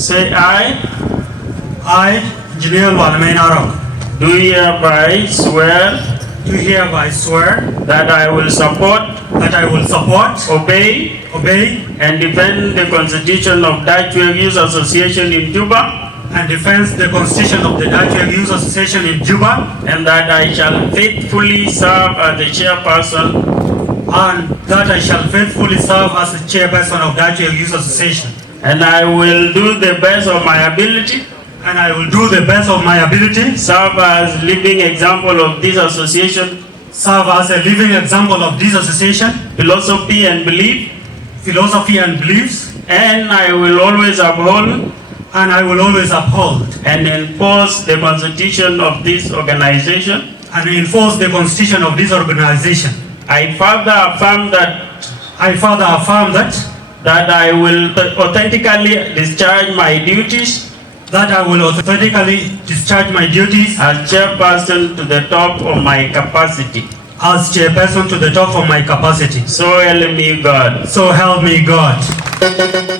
Say I I, Engineer Lual Mayen Arok, do hereby swear do hereby swear that I will support, that I will support, obey, obey, and defend the Constitution of Dachuek Youth Association in Juba, and defend the Constitution of the Dachuek Youth Association in Juba, and that I shall faithfully serve as the chairperson and that I shall faithfully serve as the chairperson of Dachuek Youth Association. and I will do the best of my ability, And I will do the best of my ability, serve as living example of this association, serve as a living example of this association, philosophy and belief, philosophy and beliefs, and I will always uphold and I will always uphold and enforce the constitution of this organization. and enforce the constitution of this organization. I further affirm that that I will authentically discharge my duties I will authentically discharge my duties as chairperson to the top of my capacity. as chairperson to the top of my capacity. So help me God. So help me God.